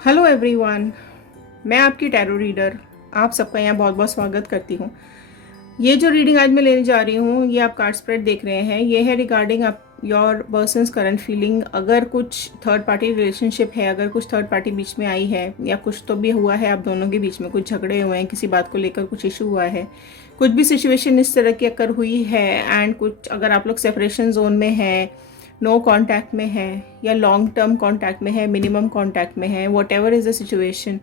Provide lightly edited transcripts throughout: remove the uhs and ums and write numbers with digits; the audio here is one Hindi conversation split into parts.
हेलो एवरीवन, मैं आपकी टैरो रीडर आप सबका यहाँ बहुत बहुत स्वागत करती हूँ। ये जो रीडिंग आज मैं लेने जा रही हूँ, ये आप कार्ड स्प्रेड देख रहे हैं, ये है रिगार्डिंग आप योर पर्सनस करंट फीलिंग। अगर कुछ थर्ड पार्टी रिलेशनशिप है, अगर कुछ थर्ड पार्टी बीच में आई है, या कुछ तो भी हुआ है, आप दोनों के बीच में कुछ झगड़े हुए हैं, किसी बात को लेकर कुछ इशू हुआ है, कुछ भी सिचुएशन इस तरह की अगर हुई है, एंड कुछ अगर आप लोग सेपरेशन जोन में हैं, नो कांटेक्ट में है, या लॉन्ग टर्म कांटेक्ट में है, मिनिमम कांटेक्ट में है, what ever is the situation,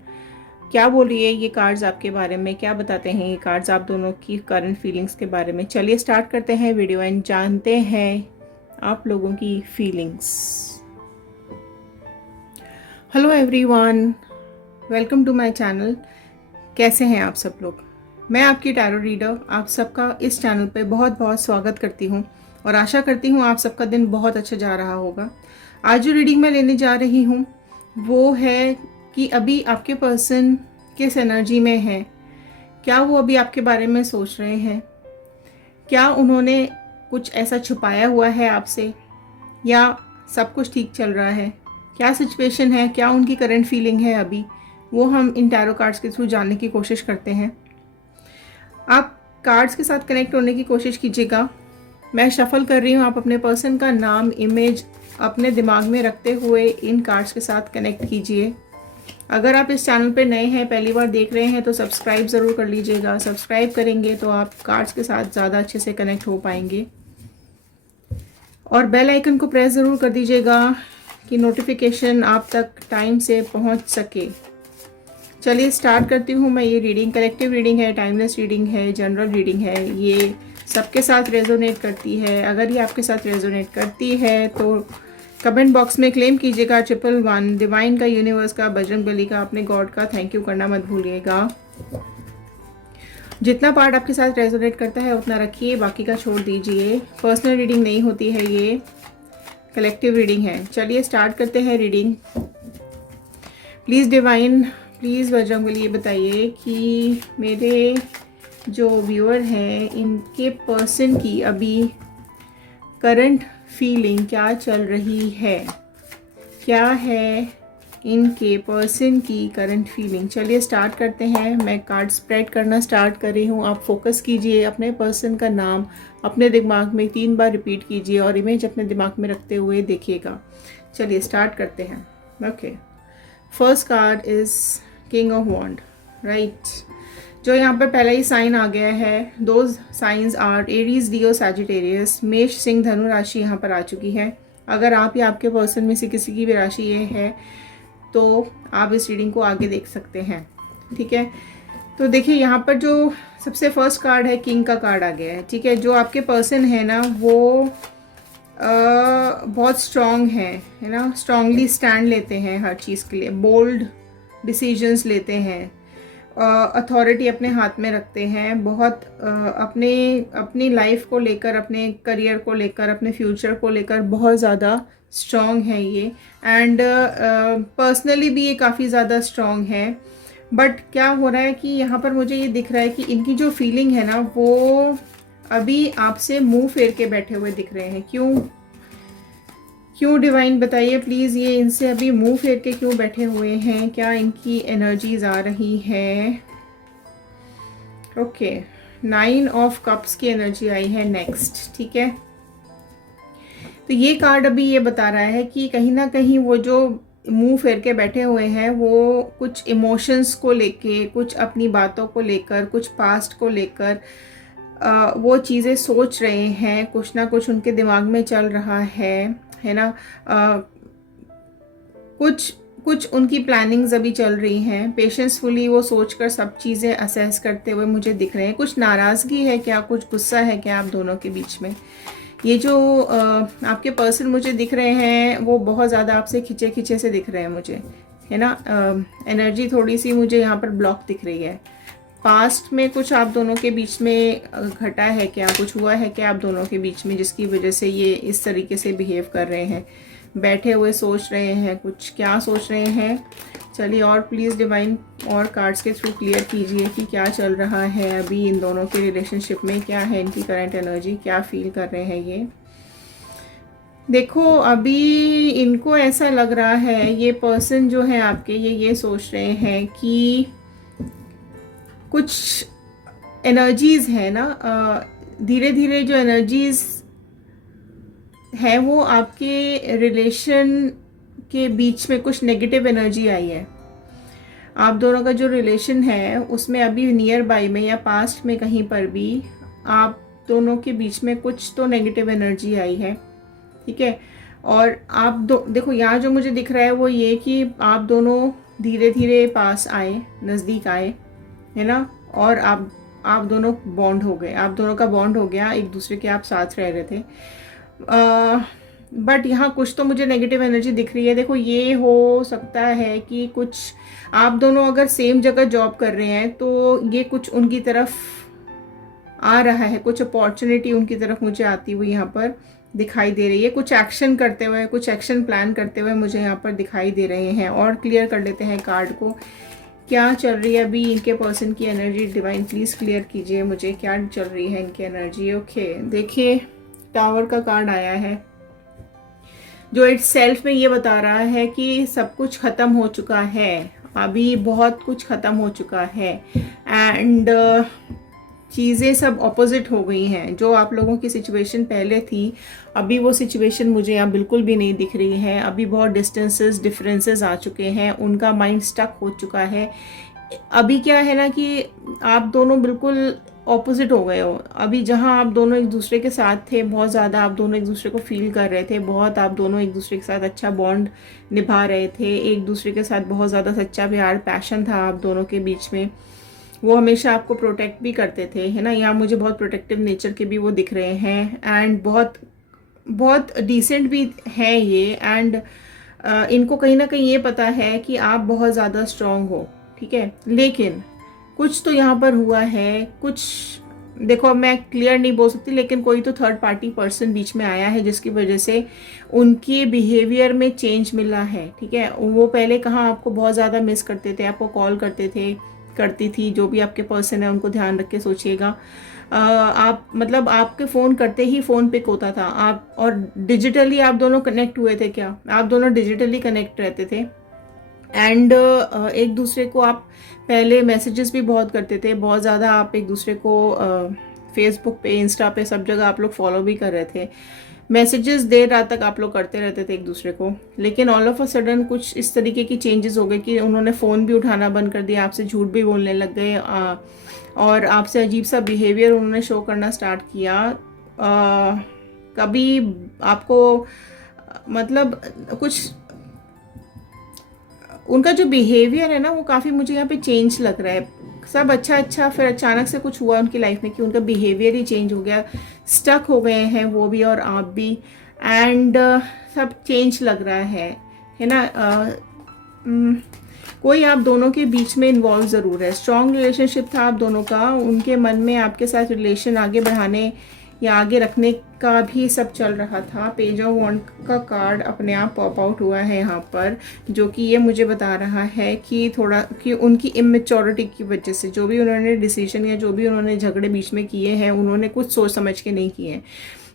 क्या बोल रही है ये कार्ड्स आपके बारे में, क्या बताते हैं ये कार्ड्स आप दोनों की करंट फीलिंग्स के बारे में। चलिए स्टार्ट करते हैं वीडियो एंड जानते हैं आप लोगों की feelings. Hello everyone, welcome to my channel. कैसे हैं आप सब लोग? मैं आपकी टैरो रीडर आप सबका इस चैनल पे बहुत बहुत स्वागत करती हूँ और आशा करती हूँ आप सबका दिन बहुत अच्छा जा रहा होगा। आज जो रीडिंग मैं लेने जा रही हूँ वो है कि अभी आपके पर्सन किस एनर्जी में है, क्या वो अभी आपके बारे में सोच रहे हैं, क्या उन्होंने कुछ ऐसा छुपाया हुआ है आपसे, या सब कुछ ठीक चल रहा है, क्या सिचुएशन है, क्या उनकी करंट फीलिंग है अभी, वो हम इन टैरो कार्ड्स के थ्रू जानने की कोशिश करते हैं। आप कार्ड्स के साथ कनेक्ट होने की कोशिश कीजिएगा। मैं शफल कर रही हूँ, आप अपने पर्सन का नाम, इमेज अपने दिमाग में रखते हुए इन कार्ड्स के साथ कनेक्ट कीजिए। अगर आप इस चैनल पे नए हैं, पहली बार देख रहे हैं, तो सब्सक्राइब ज़रूर कर लीजिएगा। सब्सक्राइब करेंगे तो आप कार्ड्स के साथ ज़्यादा अच्छे से कनेक्ट हो पाएंगे, और बेल आइकन को प्रेस ज़रूर कर दीजिएगा कि नोटिफिकेशन आप तक टाइम से पहुंच सके। चलिए स्टार्ट करती हूँ मैं ये रीडिंग। कलेक्टिव रीडिंग है, टाइमलेस रीडिंग है, जनरल रीडिंग है, ये सबके साथ रेजोनेट करती है। अगर ये आपके साथ रेजोनेट करती है तो कमेंट बॉक्स में क्लेम कीजिएगा 111 डिवाइन का, यूनिवर्स का, बजरंगबली का, अपने गॉड का थैंक यू करना मत भूलिएगा। जितना पार्ट आपके साथ रेजोनेट करता है उतना रखिए, बाकी का छोड़ दीजिए। पर्सनल रीडिंग नहीं होती है, ये कलेक्टिव रीडिंग है। चलिए स्टार्ट करते हैं reading. Please divine, please Bajrangbali, ये बताइए कि मेरे जो व्यूअर हैं इनके पर्सन की अभी करंट फीलिंग क्या चल रही है, क्या है इनके पर्सन की करंट फीलिंग। चलिए स्टार्ट करते हैं। मैं कार्ड स्प्रेड करना स्टार्ट कर रही हूँ। आप फोकस कीजिए, अपने पर्सन का नाम अपने दिमाग में 3 बार रिपीट कीजिए और इमेज अपने दिमाग में रखते हुए देखिएगा। चलिए स्टार्ट करते हैं। Okay, first card is king of wand, right. जो यहाँ पर पहला ही साइन आ गया है, दो signs are Aries, Leo, Sagittarius. मेष, सिंह, धनु राशि यहाँ पर आ चुकी है। अगर आप या आपके पर्सन में से किसी की भी राशि ये है तो आप इस रीडिंग को आगे देख सकते हैं, ठीक है। तो देखिए यहाँ पर जो सबसे फर्स्ट कार्ड है, किंग का कार्ड आ गया है, ठीक है। जो आपके पर्सन है ना वो बहुत स्ट्रॉन्ग है ना, स्ट्रांगली स्टैंड लेते हैं हर चीज़ के लिए, बोल्ड डिसीजंस लेते हैं, अथॉरिटी अपने हाथ में रखते हैं, बहुत अपनी लाइफ को लेकर, अपने करियर को लेकर, अपने फ्यूचर को लेकर बहुत ज़्यादा स्ट्रॉन्ग है ये। एंड पर्सनली भी ये काफ़ी ज़्यादा स्ट्रॉन्ग है। बट क्या हो रहा है कि यहाँ पर मुझे ये दिख रहा है कि इनकी जो फीलिंग है ना वो अभी आपसे मुंह फेर के बैठे हुए दिख रहे हैं। क्यों डिवाइन बताइए प्लीज़, ये इनसे अभी मुंह फेर के क्यों बैठे हुए हैं, क्या इनकी एनर्जीज आ रही है। ओके, 9 ऑफ कप्स की एनर्जी आई है नेक्स्ट, ठीक है। तो ये कार्ड अभी ये बता रहा है कि कहीं ना कहीं वो जो मुंह फेर के बैठे हुए हैं वो कुछ इमोशंस को लेके, कुछ अपनी बातों को लेकर, कुछ पास्ट को लेकर वो चीज़ें सोच रहे हैं, कुछ ना कुछ उनके दिमाग में चल रहा है ना। कुछ उनकी प्लानिंग्स अभी चल रही हैं। पेशेंसफुली वो सोचकर सब चीज़ें असेस करते हुए मुझे दिख रहे हैं। कुछ नाराज़गी है क्या, कुछ गुस्सा है क्या आप दोनों के बीच में। ये जो आपके पर्सन मुझे दिख रहे हैं वो बहुत ज़्यादा आपसे खिंचे खिंचे से दिख रहे हैं मुझे, है ना। एनर्जी थोड़ी सी मुझे यहाँ पर ब्लॉक दिख रही है। पास्ट में कुछ आप दोनों के बीच में घटा है क्या, कुछ हुआ है क्या आप दोनों के बीच में जिसकी वजह से ये इस तरीके से बिहेव कर रहे हैं, बैठे हुए सोच रहे हैं, कुछ क्या सोच रहे हैं। चलिए और प्लीज़ डिवाइन और कार्ड्स के थ्रू क्लियर कीजिए कि क्या चल रहा है अभी इन दोनों के रिलेशनशिप में, क्या है इनकी करंट एनर्जी, क्या फील कर रहे हैं ये। देखो अभी इनको ऐसा लग रहा है, ये पर्सन जो है आपके, ये सोच रहे हैं कि कुछ एनर्जीज है ना, धीरे धीरे जो एनर्जीज है वो आपके रिलेशन के बीच में कुछ नेगेटिव एनर्जी आई है। आप दोनों का जो रिलेशन है उसमें अभी नियर बाय में या पास्ट में कहीं पर भी आप दोनों के बीच में कुछ तो नेगेटिव एनर्जी आई है, ठीक है। और आप देखो यहाँ जो मुझे दिख रहा है वो ये कि आप दोनों धीरे धीरे पास आए, नज़दीक आए, है ना। और आप दोनों बॉन्ड हो गए, आप दोनों का बॉन्ड हो गया, एक दूसरे के आप साथ रह रहे थे। बट यहाँ कुछ तो मुझे नेगेटिव एनर्जी दिख रही है। देखो ये हो सकता है कि कुछ आप दोनों अगर सेम जगह जॉब कर रहे हैं तो ये कुछ उनकी तरफ आ रहा है, कुछ अपॉर्चुनिटी उनकी तरफ मुझे आती हुई यहाँ पर दिखाई दे रही है। कुछ एक्शन करते हुए, कुछ एक्शन प्लान करते हुए मुझे यहाँ पर दिखाई दे रहे हैं। और क्लियर कर लेते हैं कार्ड को, क्या चल रही है अभी इनके पर्सन की एनर्जी। डिवाइन प्लीज़ क्लियर कीजिए मुझे क्या चल रही है इनकी एनर्जी। ओके, देखिए टावर का कार्ड आया है जो इट्स सेल्फ में ये बता रहा है कि सब कुछ ख़त्म हो चुका है, अभी बहुत कुछ ख़त्म हो चुका है एंड चीज़ें सब ऑपोजिट हो गई हैं। जो आप लोगों की सिचुएशन पहले थी, अभी वो सिचुएशन मुझे यहाँ बिल्कुल भी नहीं दिख रही है। अभी बहुत डिफरेंसेस आ चुके हैं, उनका माइंड स्टक हो चुका है। अभी क्या है ना कि आप दोनों बिल्कुल ऑपोजिट हो गए हो। अभी जहाँ आप दोनों एक दूसरे के साथ थे, बहुत ज़्यादा आप दोनों एक दूसरे को फील कर रहे थे, बहुत आप दोनों एक दूसरे के साथ अच्छा बॉन्ड निभा रहे थे, एक दूसरे के साथ बहुत ज़्यादा सच्चा प्यार, पैशन था आप दोनों के बीच में। वो हमेशा आपको प्रोटेक्ट भी करते थे, है ना। यहाँ मुझे बहुत प्रोटेक्टिव नेचर के भी वो दिख रहे हैं एंड बहुत बहुत डिसेंट भी है ये। एंड इनको कहीं ना कहीं ये पता है कि आप बहुत ज़्यादा स्ट्रांग हो, ठीक है। लेकिन कुछ तो यहाँ पर हुआ है, कुछ देखो अब मैं क्लियर नहीं बोल सकती, लेकिन कोई तो थर्ड पार्टी पर्सन बीच में आया है जिसकी वजह से उनके बिहेवियर में चेंज मिला है, ठीक है। वो पहले कहाँ आपको बहुत ज़्यादा मिस करते थे, आपको कॉल करते थे, करती थी, जो भी आपके पर्सन है उनको ध्यान रख के सोचिएगा। आप मतलब आपके फ़ोन करते ही फ़ोन पिक होता था आप, और डिजिटली आप दोनों कनेक्ट हुए थे। क्या आप दोनों डिजिटली कनेक्ट रहते थे एंड एक दूसरे को आप पहले मैसेजेस भी बहुत करते थे, बहुत ज़्यादा आप एक दूसरे को फेसबुक पे, इंस्टा पे, सब जगह आप लोग फॉलो भी कर रहे थे। मैसेजेस देर रात तक आप लोग करते रहते थे एक दूसरे को। लेकिन ऑल ऑफ अ सडन कुछ इस तरीके की चेंजेस हो गए कि उन्होंने फ़ोन भी उठाना बंद कर दिया, आपसे झूठ भी बोलने लग गए और आपसे अजीब सा बिहेवियर उन्होंने शो करना स्टार्ट किया। कभी आपको मतलब कुछ उनका जो बिहेवियर है ना वो काफ़ी मुझे यहाँ पे चेंज लग रहा है। सब अच्छा अच्छा, फिर अचानक से कुछ हुआ उनकी लाइफ में कि उनका बिहेवियर ही चेंज हो गया, स्टक हो गए हैं वो भी और आप भी। एंड सब चेंज लग रहा है ना। कोई आप दोनों के बीच में इन्वॉल्व ज़रूर है। स्ट्रॉन्ग रिलेशनशिप था आप दोनों का, उनके मन में आपके साथ रिलेशन आगे बढ़ाने या आगे रखने का भी सब चल रहा था। पेज ऑफ वॉन्ड का कार्ड अपने आप पॉप आउट हुआ है यहाँ पर, जो कि ये मुझे बता रहा है कि थोड़ा कि उनकी इमेच्योरिटी की वजह से जो भी उन्होंने डिसीजन या जो भी उन्होंने झगड़े बीच में किए हैं, उन्होंने कुछ सोच समझ के नहीं किए हैं,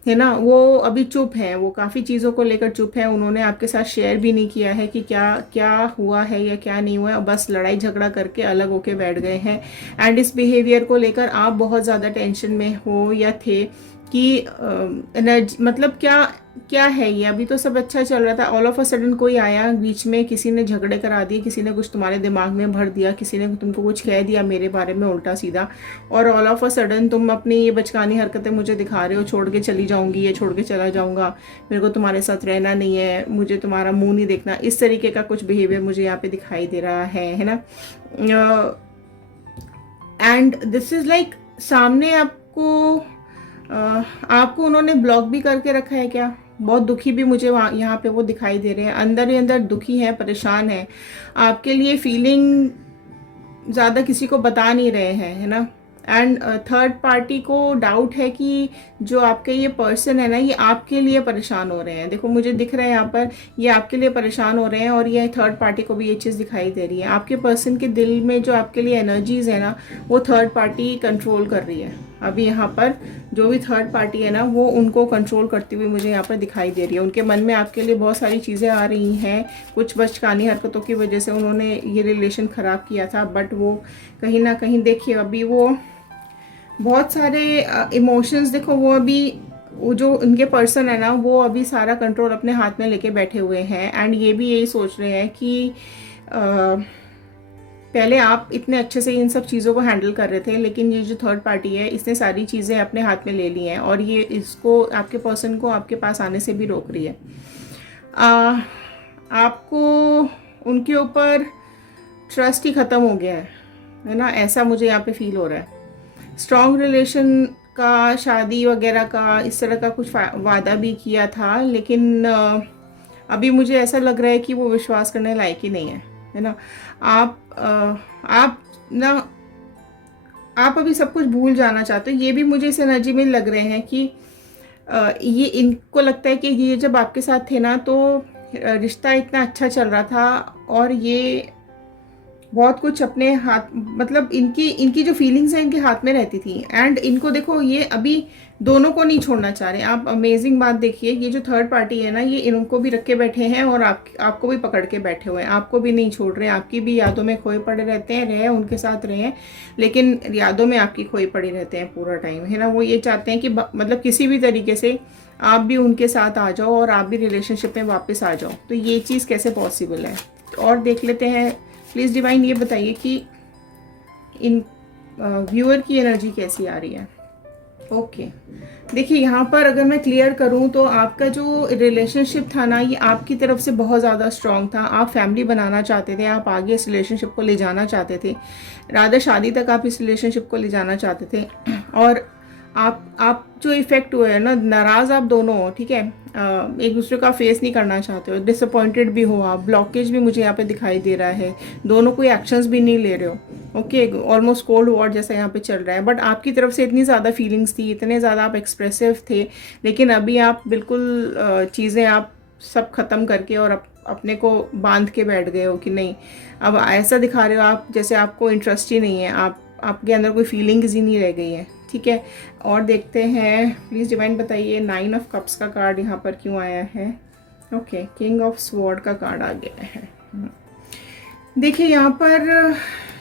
है ना। वो अभी चुप है, वो काफ़ी चीज़ों को लेकर चुप है। उन्होंने आपके साथ शेयर भी नहीं किया है कि क्या क्या हुआ है या क्या नहीं हुआ है, बस लड़ाई झगड़ा करके अलग होके बैठ गए हैं। एंड इस बिहेवियर को लेकर आप बहुत ज़्यादा टेंशन में हो या थे कि एनर्जी मतलब क्या क्या है ये। अभी तो सब अच्छा चल रहा था, ऑल ऑफ अ सडन कोई आया बीच में, किसी ने झगड़े करा दिए, किसी ने कुछ तुम्हारे दिमाग में भर दिया, किसी ने तुमको कुछ कह दिया मेरे बारे में उल्टा सीधा, और ऑल ऑफ अ सडन तुम अपनी ये बचकानी हरकतें मुझे दिखा रहे हो, छोड़ के चली जाऊंगी, ये छोड़ के चला जाऊंगा, मेरे को तुम्हारे साथ रहना नहीं है, मुझे तुम्हारा मुंह नहीं देखना। इस तरीके का कुछ बिहेवियर मुझे यहाँ पे दिखाई दे रहा है ना। एंड दिस इज़ लाइक सामने आपको उन्होंने ब्लॉक भी करके रखा है क्या। बहुत दुखी भी मुझे यहाँ पे वो दिखाई दे रहे हैं, अंदर ही अंदर दुखी है, परेशान है, आपके लिए फीलिंग ज़्यादा किसी को बता नहीं रहे हैं, है ना। एंड थर्ड पार्टी को डाउट है कि जो आपके ये पर्सन है ना, ये आपके लिए परेशान हो रहे हैं। देखो मुझे दिख रहा है यहाँ पर ये आपके लिए परेशान हो रहे हैं, और ये थर्ड पार्टी को भी ये चीज़ दिखाई दे रही है। आपके पर्सन के दिल में जो आपके लिए एनर्जीज है ना, वो थर्ड पार्टी कंट्रोल कर रही है। अभी यहाँ पर जो भी थर्ड पार्टी है ना वो उनको कंट्रोल करती हुई मुझे यहाँ पर दिखाई दे रही है। उनके मन में आपके लिए बहुत सारी चीज़ें आ रही हैं, कुछ बचकानी हरकतों की वजह से उन्होंने ये रिलेशन ख़राब किया था, बट वो कहीं ना कहीं देखिए अभी वो बहुत सारे इमोशंस, देखो वो अभी वो जो उनके पर्सन है ना वो अभी सारा कंट्रोल अपने हाथ में लेके बैठे हुए हैं। एंड ये भी यही सोच रहे हैं कि पहले आप इतने अच्छे से इन सब चीज़ों को हैंडल कर रहे थे, लेकिन ये जो थर्ड पार्टी है इसने सारी चीज़ें अपने हाथ में ले ली हैं और ये इसको, आपके पर्सन को आपके पास आने से भी रोक रही है। आपको उनके ऊपर ट्रस्ट ही ख़त्म हो गया है ना, ऐसा मुझे यहाँ पे फील हो रहा है। स्ट्रॉन्ग रिलेशन का, शादी वगैरह का, इस तरह का कुछ वादा भी किया था, लेकिन अभी मुझे ऐसा लग रहा है कि वो विश्वास करने लायक ही नहीं है ना। आप ना, आप अभी सब कुछ भूल जाना चाहते हो। ये भी मुझे इस एनर्जी में लग रहे हैं कि ये इनको लगता है कि ये जब आपके साथ थे ना तो रिश्ता इतना अच्छा चल रहा था और ये बहुत कुछ अपने हाथ, मतलब इनकी इनकी जो फीलिंग्स हैं इनके हाथ में रहती थी। एंड इनको देखो ये अभी दोनों को नहीं छोड़ना चाह रहे। आप अमेजिंग बात देखिए, ये जो थर्ड पार्टी है ना ये इनको भी रख के बैठे हैं और आपको भी पकड़ के बैठे हुए हैं, आपको भी नहीं छोड़ रहे हैं, आपकी भी यादों में खोए पड़े रहते हैं, रहे उनके साथ रहे हैं लेकिन यादों में आपकी खोई पड़ी रहते हैं पूरा टाइम, है ना। वो ये चाहते हैं कि मतलब किसी भी तरीके से आप भी उनके साथ आ जाओ और आप भी रिलेशनशिप में वापस आ जाओ। तो ये चीज़ कैसे पॉसिबल है, और देख लेते हैं। प्लीज़ डिवाइन ये बताइए कि इन व्यूअर की एनर्जी कैसी आ रही है। ओके देखिए यहाँ पर अगर मैं क्लियर करूँ तो आपका जो रिलेशनशिप था ना ये आपकी तरफ से बहुत ज़्यादा स्ट्रॉन्ग था। आप फैमिली बनाना चाहते थे, आप आगे इस रिलेशनशिप को ले जाना चाहते थे, रादर शादी तक आप इस रिलेशनशिप को ले जाना चाहते थे। और आप जो इफेक्ट हुए है ना, नाराज़ आप दोनों हो, ठीक है, एक दूसरे का फेस नहीं करना चाहते हो, डिसअपॉइंटेड भी हो आप, ब्लॉकेज भी मुझे यहाँ पे दिखाई दे रहा है, दोनों कोई एक्शंस भी नहीं ले रहे हो। ओके, ऑलमोस्ट कोल्ड वॉर जैसा यहाँ पे चल रहा है। बट आपकी तरफ से इतनी ज़्यादा फीलिंग्स थी, इतने ज़्यादा आप एक्सप्रेसिव थे, लेकिन अभी आप बिल्कुल चीज़ें आप सब ख़त्म करके और अपने को बांध के बैठ गए हो कि नहीं, अब ऐसा दिखा रहे हो आप जैसे आपको इंटरेस्ट ही नहीं है, आपके अंदर कोई फीलिंग्स ही नहीं रह गई है, ठीक है। और देखते हैं, प्लीज़ डिवाइन बताइए 9 ऑफ कप्स का कार्ड यहाँ पर क्यों आया है। ओके, किंग ऑफ स्वॉर्ड का कार्ड आ गया है। देखिए यहाँ पर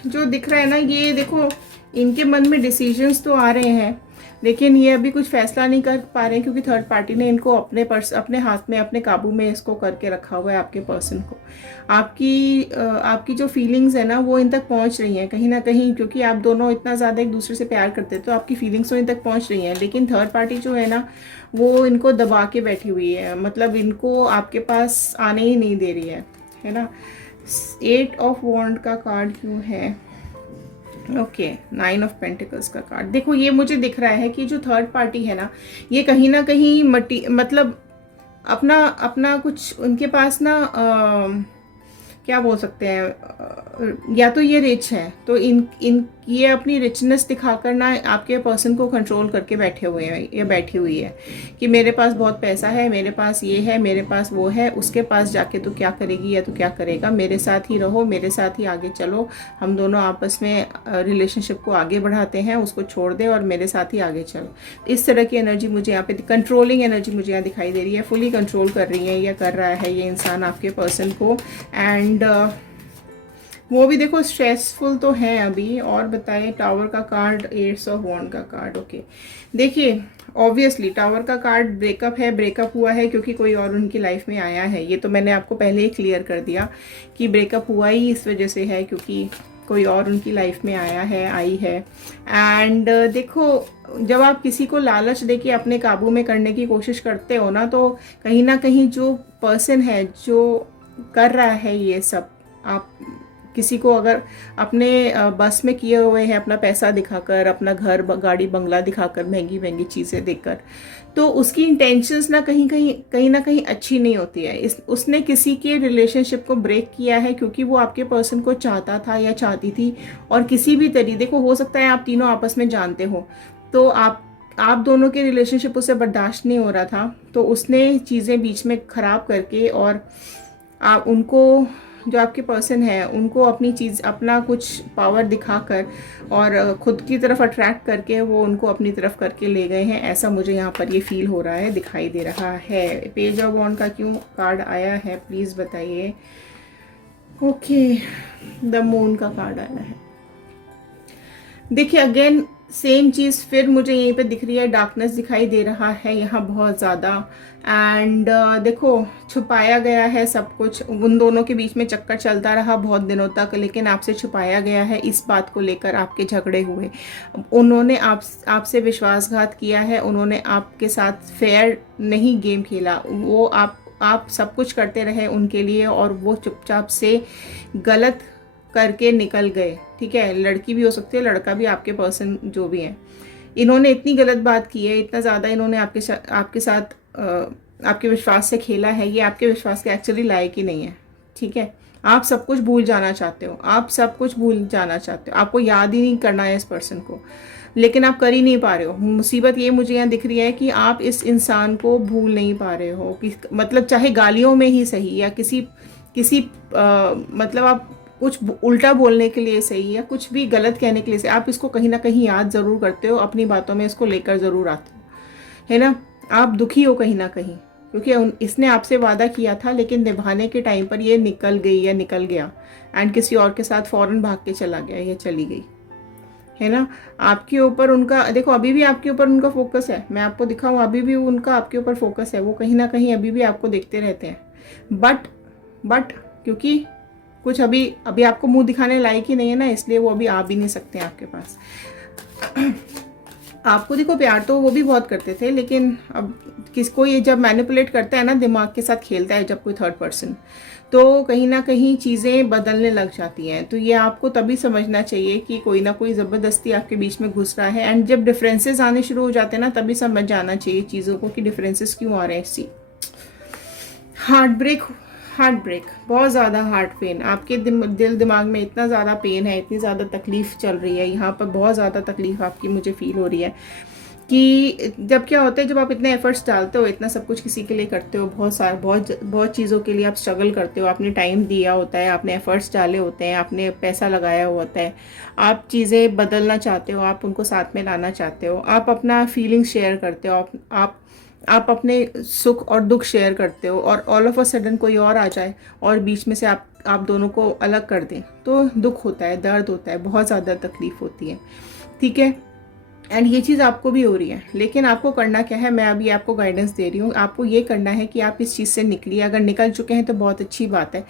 जो दिख रहा है ना, ये देखो इनके मन में डिसीजंस तो आ रहे हैं लेकिन ये अभी कुछ फैसला नहीं कर पा रहे हैं क्योंकि थर्ड पार्टी ने इनको अपने हाथ में, अपने काबू में इसको करके रखा हुआ है। आपके पर्सन को आपकी जो फीलिंग्स है ना वो इन तक पहुंच रही हैं कहीं ना कहीं, क्योंकि आप दोनों इतना ज़्यादा एक दूसरे से प्यार करते हैं तो आपकी फीलिंग्स तो इन तक पहुंच रही हैं। लेकिन थर्ड पार्टी जो है ना वो इनको दबा के बैठी हुई है, मतलब इनको आपके पास आने ही नहीं दे रही है ना। 8 ऑफ वॉन्ड का कार्ड क्यों है। ओके, 9 ऑफ पेंटिकल्स का कार्ड। देखो ये मुझे दिख रहा है कि जो थर्ड पार्टी है ना ये कहीं ना कहीं मतलब अपना अपना कुछ उनके पास ना क्या बोल सकते हैं, या तो ये रिच है तो इन ये अपनी रिचनेस दिखाकर ना आपके पर्सन को कंट्रोल करके बैठे हुए हैं या बैठी हुई है कि मेरे पास बहुत पैसा है, मेरे पास ये है, मेरे पास वो है, उसके पास जाके तो क्या करेगी या तो क्या करेगा, मेरे साथ ही रहो, मेरे साथ ही आगे चलो, हम दोनों आपस में रिलेशनशिप को आगे बढ़ाते हैं, उसको छोड़ दे और मेरे साथ ही आगे चलो। इस तरह की एनर्जी मुझे यहाँ पे, कंट्रोलिंग एनर्जी मुझे यहाँ दिखाई दे रही है। फुली कंट्रोल कर रही है या कर रहा है ये इंसान आपके पर्सन को। एंड वो भी देखो स्ट्रेसफुल तो है अभी। और बताइए, टावर का कार्ड, 8 ऑफ वॉन्ड का कार्ड। ओके देखिए ऑब्वियसली टावर का कार्ड ब्रेकअप है, ब्रेकअप हुआ है क्योंकि कोई और उनकी लाइफ में आया है। ये तो मैंने आपको पहले ही क्लियर कर दिया कि ब्रेकअप हुआ ही इस वजह से है क्योंकि कोई और उनकी लाइफ में आया है, आई है। एंड देखो जब आप किसी को लालच देके अपने काबू में करने की कोशिश करते हो ना तो कहीं ना कहीं जो पर्सन है जो कर रहा है ये सब, आप किसी को अगर अपने बस में किए हुए हैं, अपना पैसा दिखाकर, अपना घर गाड़ी बंगला दिखाकर, महंगी महंगी चीज़ें देकर, तो उसकी इंटेंशंस ना कहीं ना कहीं अच्छी नहीं होती है। उसने किसी के रिलेशनशिप को ब्रेक किया है क्योंकि वो आपके पर्सन को चाहता था या चाहती थी। और किसी भी तरीके, देखो हो सकता है आप तीनों आपस में जानते हो तो आप दोनों के रिलेशनशिप उसे बर्दाश्त नहीं हो रहा था तो उसने चीज़ें बीच में ख़राब करके और आप उनको जो आपके पर्सन है उनको अपनी चीज़, अपना कुछ पावर दिखाकर और खुद की तरफ अट्रैक्ट करके वो उनको अपनी तरफ करके ले गए हैं, ऐसा मुझे यहाँ पर ये फील हो रहा है, दिखाई दे रहा है। पेज ऑफ वॉन्ड का क्यों कार्ड आया है प्लीज़ बताइए। ओके, द मून का कार्ड आया है। देखिए अगेन सेम चीज़ फिर मुझे यहीं पे दिख रही है, डार्कनेस दिखाई दे रहा है यहाँ बहुत ज़्यादा। एंड देखो छुपाया गया है सब कुछ, उन दोनों के बीच में चक्कर चलता रहा बहुत दिनों तक, लेकिन आपसे छुपाया गया है। इस बात को लेकर आपके झगड़े हुए, उन्होंने आपसे विश्वासघात किया है, उन्होंने आपके साथ फेयर नहीं गेम खेला, वो आप सब कुछ करते रहे उनके लिए और वो चुपचाप से गलत करके निकल गए। ठीक है, लड़की भी हो सकती है, लड़का भी, आपके पर्सन जो भी हैं, इन्होंने इतनी गलत बात की है, इतना ज़्यादा इन्होंने आपके साथ आपके विश्वास से खेला है, ये आपके विश्वास के एक्चुअली लायक ही नहीं है। ठीक है, आप सब कुछ भूल जाना चाहते हो, आप सब कुछ भूल जाना चाहते हो, आपको याद ही नहीं करना है इस पर्सन को, लेकिन आप कर ही नहीं पा रहे हो। मुसीबत ये मुझे यहाँ दिख रही है कि आप इस इंसान को भूल नहीं पा रहे हो, कि मतलब चाहे गालियों में ही सही या किसी मतलब आप कुछ उल्टा बोलने के लिए सही या कुछ भी गलत कहने के लिए सही, आप इसको कहीं ना कहीं याद ज़रूर करते हो, अपनी बातों में इसको लेकर ज़रूर आते हो, है ना। आप दुखी हो कहीं ना कहीं, क्योंकि इसने आपसे वादा किया था, लेकिन निभाने के टाइम पर ये निकल गई या निकल गया एंड किसी और के साथ फ़ौरन भाग के चला गया या चली गई, है ना। आपके ऊपर उनका, देखो अभी भी आपके ऊपर उनका फोकस है, मैं आपको दिखाऊं, अभी भी उनका आपके ऊपर फोकस है, वो कहीं ना कहीं अभी भी आपको देखते रहते हैं। बट क्योंकि कुछ अभी आपको मुंह दिखाने लायक ही नहीं है ना, इसलिए वो अभी आ भी नहीं सकते हैं आपके पास। आपको देखो प्यार तो वो भी बहुत करते थे, लेकिन अब किसको ये जब मैनिपुलेट करता है ना, दिमाग के साथ खेलता है जब कोई थर्ड पर्सन, तो कहीं ना कहीं चीज़ें बदलने लग जाती हैं। तो ये आपको तभी समझना चाहिए कि कोई ना कोई ज़बरदस्ती आपके बीच में घुस रहा है। एंड जब डिफरेंसेस आने शुरू हो जाते हैं ना, तभी समझ जाना चाहिए चीज़ों को कि डिफरेंसेस क्यों आ रहे हैं। इससे हार्ट ब्रेक, बहुत ज़्यादा हार्ट पेन, आपके दिल दिमाग में इतना ज़्यादा पेन है, इतनी ज़्यादा तकलीफ़ चल रही है यहाँ पर, बहुत ज़्यादा तकलीफ़ आपकी मुझे फील हो रही है कि जब क्या होता है, जब आप इतने एफर्ट्स डालते हो, इतना सब कुछ किसी के लिए करते हो, बहुत चीज़ों के लिए आप स्ट्रगल करते हो, आपने टाइम दिया होता है, आपने एफर्ट्स डाले होते हैं, आपने पैसा लगाया हुआ होता है, आप चीज़ें बदलना चाहते हो, आप उनको साथ में लाना चाहते हो, आप अपना फीलिंग्स शेयर करते हो, आप अपने सुख और दुख शेयर करते हो, और ऑल ऑफ अ सडन कोई और आ जाए और बीच में से आप दोनों को अलग कर दें, तो दुख होता है, दर्द होता है, बहुत ज़्यादा तकलीफ़ होती है। ठीक है, एंड ये चीज़ आपको भी हो रही है, लेकिन आपको करना क्या है, मैं अभी आपको गाइडेंस दे रही हूँ। आपको ये करना है कि आप इस चीज़ से निकलिए। अगर निकल चुके हैं तो बहुत अच्छी बात है,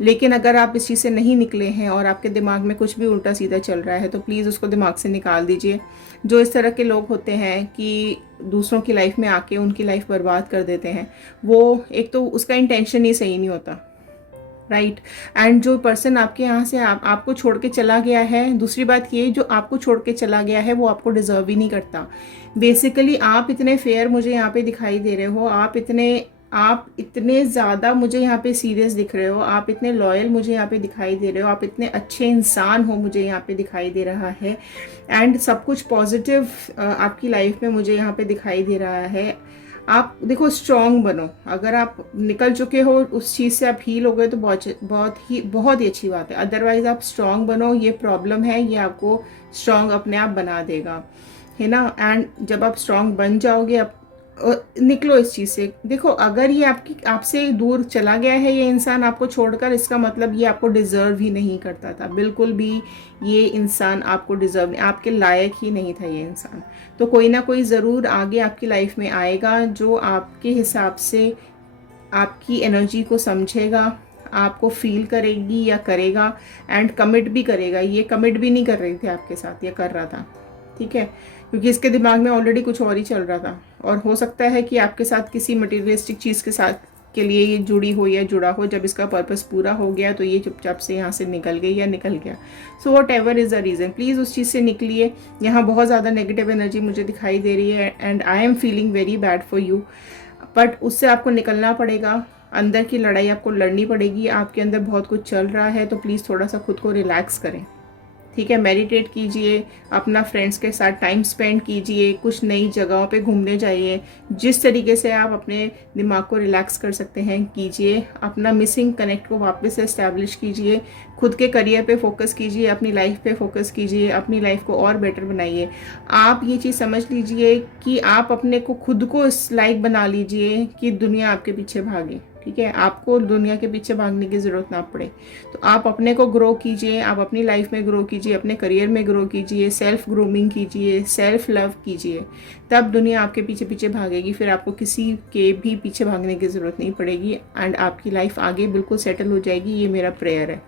लेकिन अगर आप इस चीज़ से नहीं निकले हैं और आपके दिमाग में कुछ भी उल्टा सीधा चल रहा है, तो प्लीज़ उसको दिमाग से निकाल दीजिए। जो इस तरह के लोग होते हैं कि दूसरों की लाइफ में आके उनकी लाइफ बर्बाद कर देते हैं, वो एक तो उसका इंटेंशन ही सही नहीं होता, राइट। एंड जो पर्सन आपके यहाँ से आपको छोड़ के चला गया है, दूसरी बात ये, जो आपको छोड़ के चला गया है वो आपको डिजर्व ही नहीं करता। बेसिकली आप इतने फेयर मुझे यहाँ पे दिखाई दे रहे हो, आप इतने ज़्यादा मुझे यहाँ पे सीरियस दिख रहे हो, आप इतने लॉयल मुझे यहाँ पे दिखाई दे रहे हो, आप इतने अच्छे इंसान हो मुझे यहाँ पे दिखाई दे रहा है, एंड सब कुछ पॉजिटिव आपकी लाइफ में मुझे यहाँ पे दिखाई दे रहा है। आप देखो स्ट्रांग बनो, अगर आप निकल चुके हो उस चीज़ से, आप हील हो गए तो बहुत ही अच्छी बात है। अदरवाइज आप स्ट्रांग बनो, ये प्रॉब्लम है, ये आपको स्ट्रांग अपने आप बना देगा, है ना। एंड जब आप स्ट्रांग बन जाओगे, आप निकलो इस चीज़ से। देखो अगर ये आपसे दूर चला गया है ये इंसान आपको छोड़कर, इसका मतलब ये आपको डिज़र्व ही नहीं करता था, बिल्कुल भी ये इंसान आपको डिज़र्व नहीं, आपके लायक ही नहीं था ये इंसान। तो कोई ना कोई ज़रूर आगे आपकी लाइफ में आएगा जो आपके हिसाब से आपकी एनर्जी को समझेगा, आपको फील करेगी या करेगा, एंड कमिट भी करेगा। ये कमिट भी नहीं कर रही थी आपके साथ, ये कर रहा था, ठीक है, क्योंकि इसके दिमाग में ऑलरेडी कुछ और ही चल रहा था। और हो सकता है कि आपके साथ किसी मटेरियलिस्टिक चीज़ के साथ के लिए ये जुड़ी हो या जुड़ा हो, जब इसका पर्पस पूरा हो गया तो ये चुपचाप से यहाँ से निकल गई या निकल गया। So what ever is the reason, please उस चीज़ से निकलिए। यहाँ बहुत ज़्यादा नेगेटिव एनर्जी मुझे दिखाई दे रही है, and I am feeling very bad for you, but उससे आपको निकलना पड़ेगा। अंदर की लड़ाई आपको लड़नी पड़ेगी, आपके अंदर बहुत कुछ चल रहा है, तो प्लीज़ थोड़ा सा खुद को रिलैक्स करें, ठीक है, मेडिटेट कीजिए, अपना फ्रेंड्स के साथ टाइम स्पेंड कीजिए, कुछ नई जगहों पे घूमने जाइए। जिस तरीके से आप अपने दिमाग को रिलैक्स कर सकते हैं कीजिए। अपना मिसिंग कनेक्ट को वापस से इस्टेब्लिश कीजिए। खुद के करियर पे फोकस कीजिए, अपनी लाइफ पे फोकस कीजिए, अपनी लाइफ को और बेटर बनाइए। आप ये चीज़ समझ लीजिए कि आप अपने को खुद को इस लायक बना लीजिए कि दुनिया आपके पीछे भागे। ठीक है, आपको दुनिया के पीछे भागने की ज़रूरत ना पड़े। तो आप अपने को ग्रो कीजिए, आप अपनी लाइफ में ग्रो कीजिए, अपने करियर में ग्रो कीजिए, सेल्फ ग्रूमिंग कीजिए, सेल्फ लव कीजिए। तब दुनिया आपके पीछे पीछे भागेगी, फिर आपको किसी के भी पीछे भागने की ज़रूरत नहीं पड़ेगी एंड आपकी लाइफ आगे बिल्कुल सेटल हो जाएगी। ये मेरा प्रेयर है।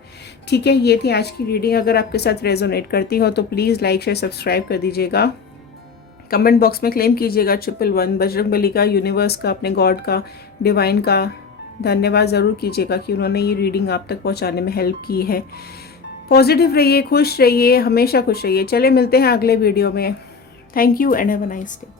ठीक है, ये थी आज की रीडिंग। अगर आपके साथ रेजोनेट करती हो तो प्लीज़ लाइक शेयर सब्सक्राइब कर दीजिएगा। कमेंट बॉक्स में क्लेम कीजिएगा 111 बजरंगबली का, यूनिवर्स का, अपने गॉड का, डिवाइन का धन्यवाद ज़रूर कीजिएगा कि उन्होंने ये रीडिंग आप तक पहुंचाने में हेल्प की है। पॉजिटिव रहिए, खुश रहिए, हमेशा खुश रहिए। चले मिलते हैं अगले वीडियो में। Thank you and have a nice day.